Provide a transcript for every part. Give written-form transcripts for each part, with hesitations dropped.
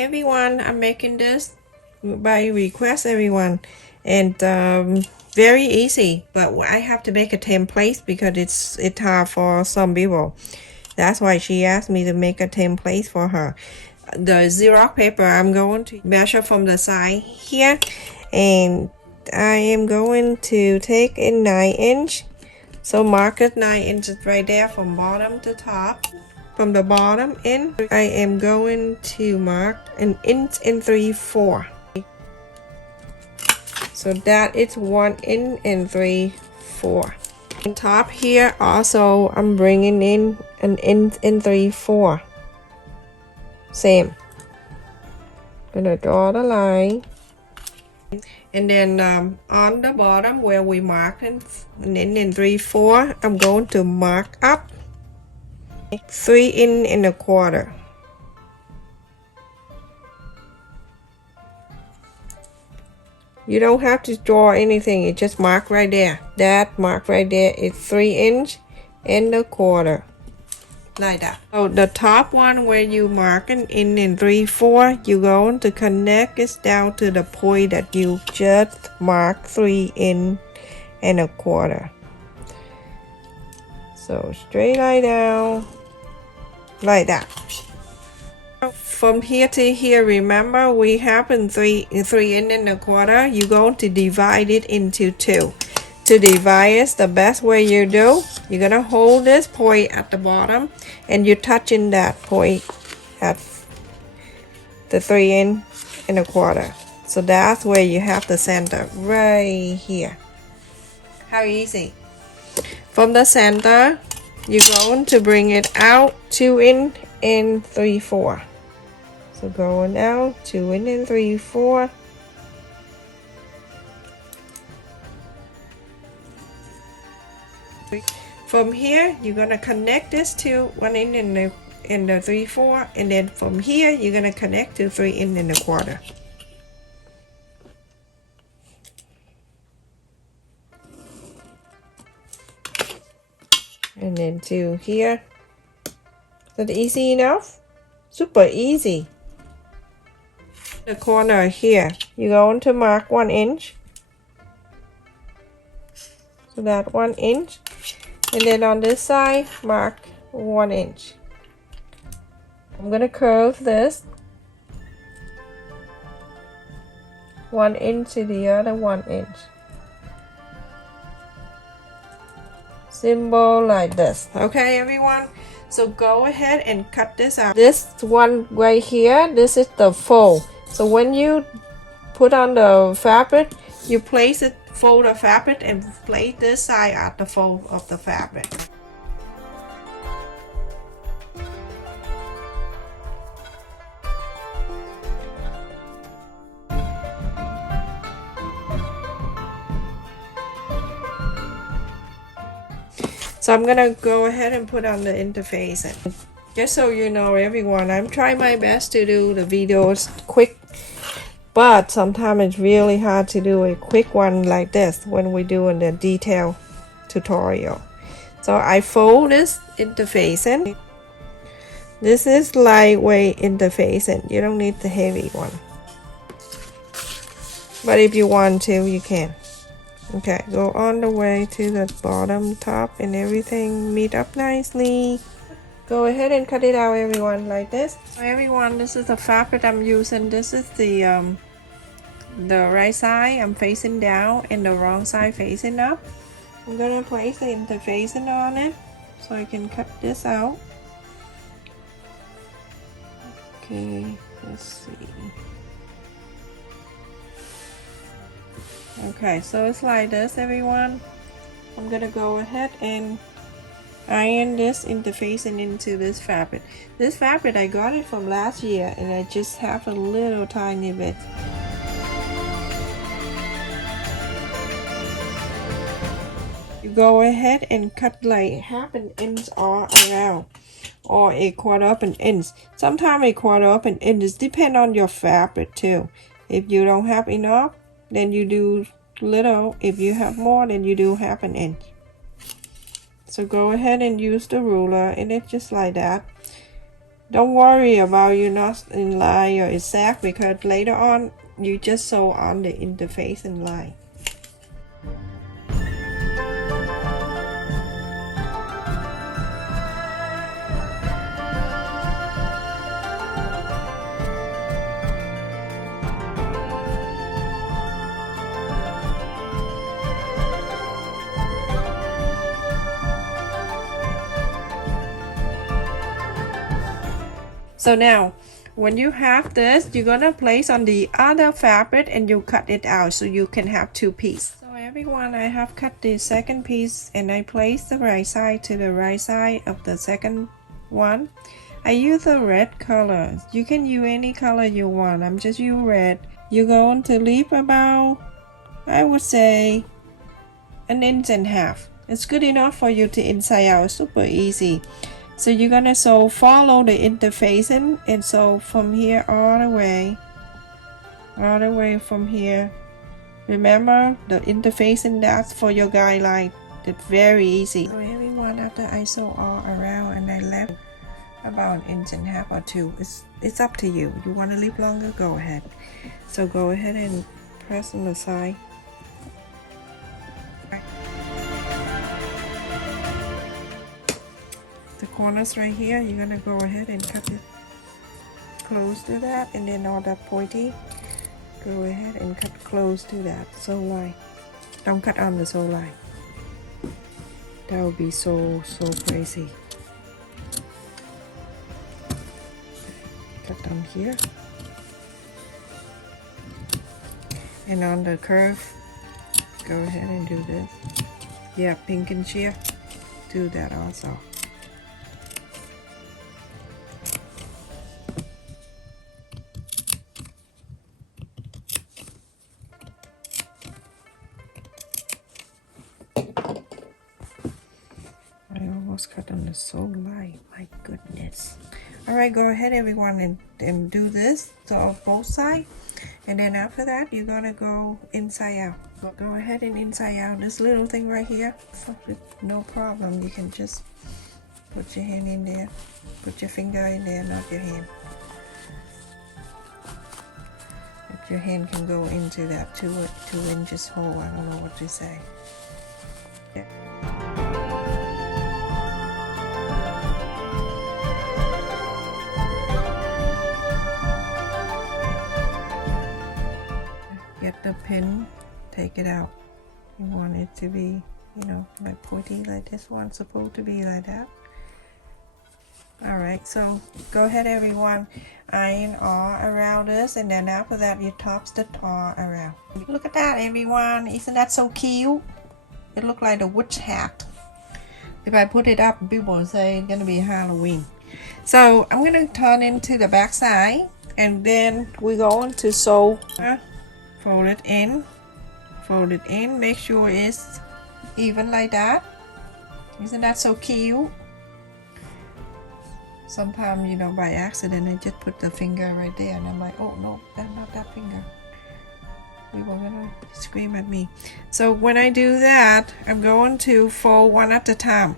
everyone, I'm making this by request everyone, and very easy, but I have to make a template because it's hard for some people. That's why she asked me to make a template for her. The Xerox paper, I'm going to measure from the side here, and I am going to take a 9-inch, so mark it 9 inches right there from bottom to top. From the bottom in, I am going to mark 1 3/4 inches. So that is 1 3/4 inches. On top here also, I'm bringing in 1 3/4 inches. Same. Gonna draw the line. And then on the bottom where we marked 1 3/4 inches, I'm going to mark up 3 1/4 inches. You don't have to draw anything, you just mark right there. That mark right there is 3 1/4 inches. Like that. So the top one where you mark 1 3/4 inches, you're going to connect it down to the point that you just marked 3 1/4 inches. So straight line down, like that. From here to here, remember we have 3 1/4 inches. You're going to divide it into 2. To divide it, the best way you do, you're gonna hold this point at the bottom and you're touching that point at the 3 1/4 inches. So that's where you have the center, right here. How easy. From the center, you're going to bring it out 2 3/4 inches. So going out 2 3/4 inches. From here, you're gonna connect this to 1 3/4 inches, and then from here, you're gonna connect to 3 1/4 inches. And then to here. Is that easy enough? Super easy. The corner here, you're going to mark 1 inch. So that 1 inch. And then on this side, mark 1 inch. I'm gonna curve this 1 inch to the other 1 inch. Symbol like this. Okay, everyone. So go ahead and cut this out. This one right here, this is the fold. So when you put on the fabric, you place it, fold the fabric, and place this side at the fold of the fabric. So I'm gonna go ahead and put on the interface. Just so you know, everyone, I'm trying my best to do the videos quick, but sometimes it's really hard to do a quick one like this when we're doing the detail tutorial. So I fold this interfacing. This is lightweight interfacing. You don't need the heavy one, but if you want to, you can. Okay, go on the way to the bottom, top, and everything meet up nicely. Go ahead and cut it out, everyone, like this. So everyone, this is the fabric I'm using. This is the right side I'm facing down and the wrong side facing up. I'm gonna place the interfacing on it so I can cut this out. Okay, let's see. Okay, so it's like this, everyone. I'm gonna go ahead and iron this interfacing into this fabric. This fabric, I got it from last year and I just have a little tiny bit. You go ahead and cut like 1/2 inch all around, or 1/4 inch. Sometimes 1/4 inch depend on your fabric too. If you don't have enough, then you do little. If you have more, then you do 1/2 inch. So go ahead and use the ruler, and it's just like that. Don't worry about you not in line or exact, because later on you just sew on the interface in line. So now, when you have this, you're gonna place on the other fabric and you cut it out so you can have two pieces. So everyone, I have cut the second piece and I place the right side to the right side of the second one. I use a red color. You can use any color you want. I'm just use red. You're going to leave about, I would say, 1.5 inches. It's good enough for you to inside out. Super easy. So you're gonna follow the interfacing and sew from here all the way from here. Remember the interfacing, that's for your guideline. It's very easy. So everyone, after I sew all around and I left about 1.5 inches or 2, it's up to you. You want to leave longer, go ahead. So go ahead and press on the side. The corners right here, you're gonna go ahead and cut it close to that, and then all that pointy, go ahead and cut close to that sew line. Don't cut on the sew line. That would be so crazy. Cut down here, and on the curve, go ahead and do this. Yeah, pink and sheer, do that also. Cut on the sew line, my goodness. All right, go ahead everyone and do this to both sides, and then after that you're gonna go inside out. Go ahead and inside out. This little thing right here, no problem. You can just put your hand in there, put your finger in there, not your hand. If your hand can go into that 2 inches hole, I don't know what to say. Yeah. Get the pin, take it out. You want it to be, you know, like pointy, like this one's supposed to be like that. All right, so go ahead everyone, iron all around this, and then after that you top stitch all around. Look at that everyone, isn't that so cute? It looks like a witch hat. If I put it up, people will say it's gonna be Halloween. So I'm gonna turn into the back side, and then we're going to sew. Fold it in, make sure it's even like that. Isn't that so cute? Sometimes, you know, by accident I just put the finger right there and I'm like, oh no, that's not that finger. People are gonna scream at me. So when I do that, I'm going to fold one at a time.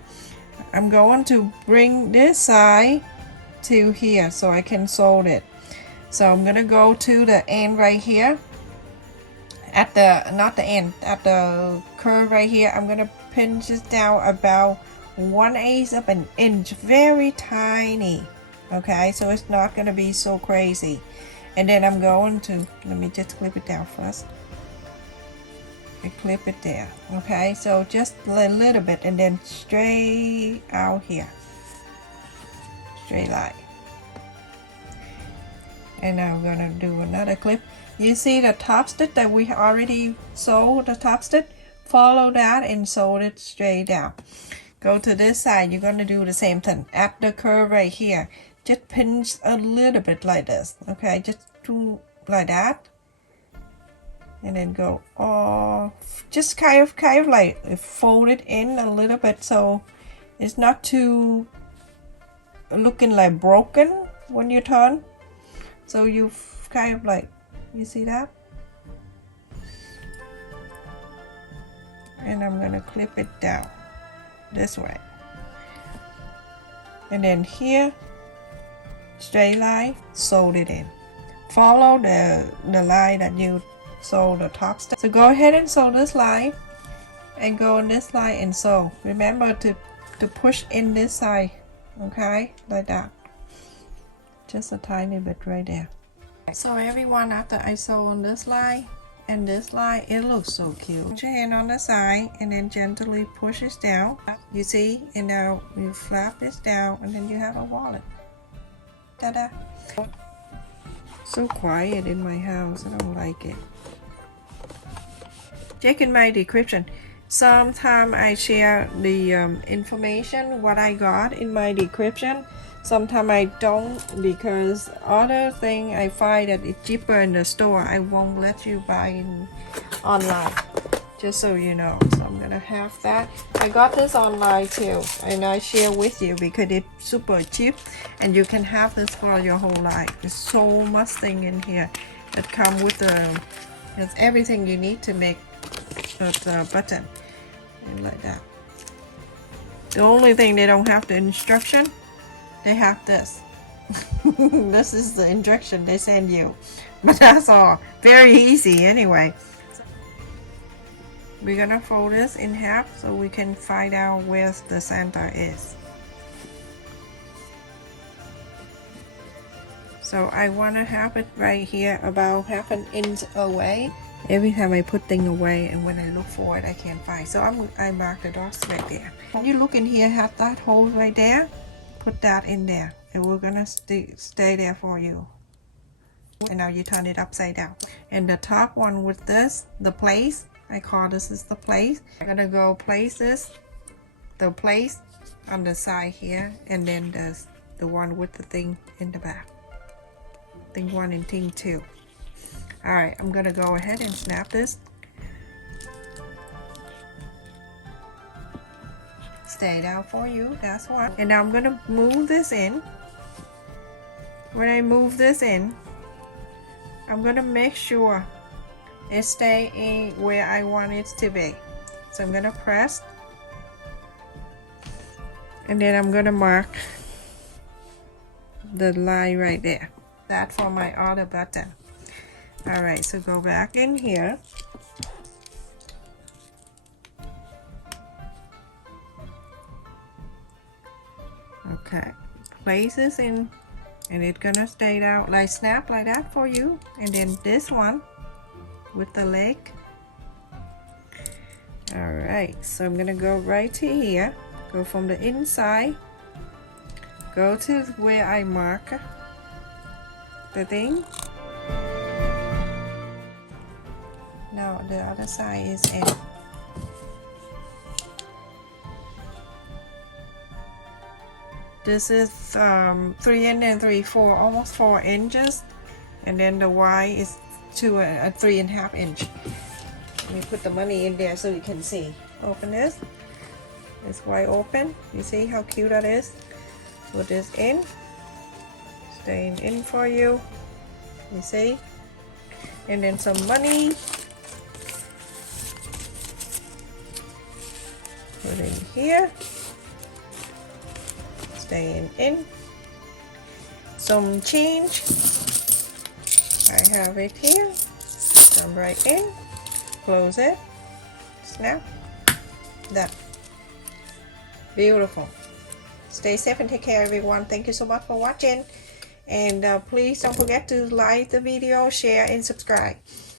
I'm going to bring this side to here so I can sew it. So I'm gonna go to the end right here. At the, not the end, at the curve right here, I'm gonna pinch this down about 1/8 of an inch, very tiny. Okay, so it's not gonna be so crazy. And then I'm going to, let me just clip it down first. I clip it there. Okay, so just a little bit, and then straight out here, straight line. And now I'm gonna do another clip. You see the top stitch that we already sewed, the top stitch? Follow that and sew it straight down. Go to this side, you're going to do the same thing. At the curve right here, just pinch a little bit like this. Okay, just do like that. And then go off. Just kind of like fold it in a little bit so it's not too looking like broken when you turn. So you kind of like, you see that? And I'm gonna clip it down this way. And then here, straight line, sew it in. Follow the line that you sew the top stitch. So go ahead and sew this line and go on this line and sew. Remember to push in this side, okay, like that. Just a tiny bit right there. So everyone, after I sew on this line and this line, it looks so cute. Put your hand on the side and then gently push it down. You see, and now you flap this down and then you have a wallet. Ta-da! So quiet in my house, I don't like it. Check in my description. Sometimes I share the information what I got in my description. Sometimes I don't, because other thing I find that it's cheaper in the store. I won't let you buy online, just so you know. So I'm gonna have that. I got this online too, and I share with you because it's super cheap, and you can have this for your whole life. There's so much thing in here that come with the. There's everything you need to make that button, and like that. The only thing they don't have the instruction. They have this. This is the instruction they send you, but that's all. Very easy anyway. We're gonna fold this in half so we can find out where the center is. So I want to have it right here, about half an inch away. Every time I put things away, and when I look for it, I can't find. So I mark the dots right there. When you look in here, have that hole right there. Put that in there, and we're gonna stay there for you. And now you turn it upside down. And the top one with this, the place, I call this is the place. I'm gonna go place this, the place on the side here, and then the one with the thing in the back. Thing 1 and thing 2. All right, I'm gonna go ahead and snap this. Stay down for you, that's one. And now I'm gonna move this in. When I move this in, I'm gonna make sure it stay in where I want it to be. So I'm gonna press, and then I'm gonna mark the line right there. That for my other button. All right, so go back in here. Okay, place this in, and it's gonna stay down like snap like that for you. And then this one with the leg. All right, so I'm gonna go right to here, go from the inside, go to where I mark the thing. Now the other side is in. This is 3 and 3/4, almost 4 inches, and then the Y is 3.5 inch. Let me put the money in there so you can see. Open this. It's wide open. You see how cute that is? Put this in. Staying in for you. You see? And then some money. Put in here. Staying in. Some change. I have it here. Come right in. Close it. Snap. Done. Beautiful. Stay safe and take care, everyone. Thank you so much for watching. And please don't forget to like the video, share, and subscribe.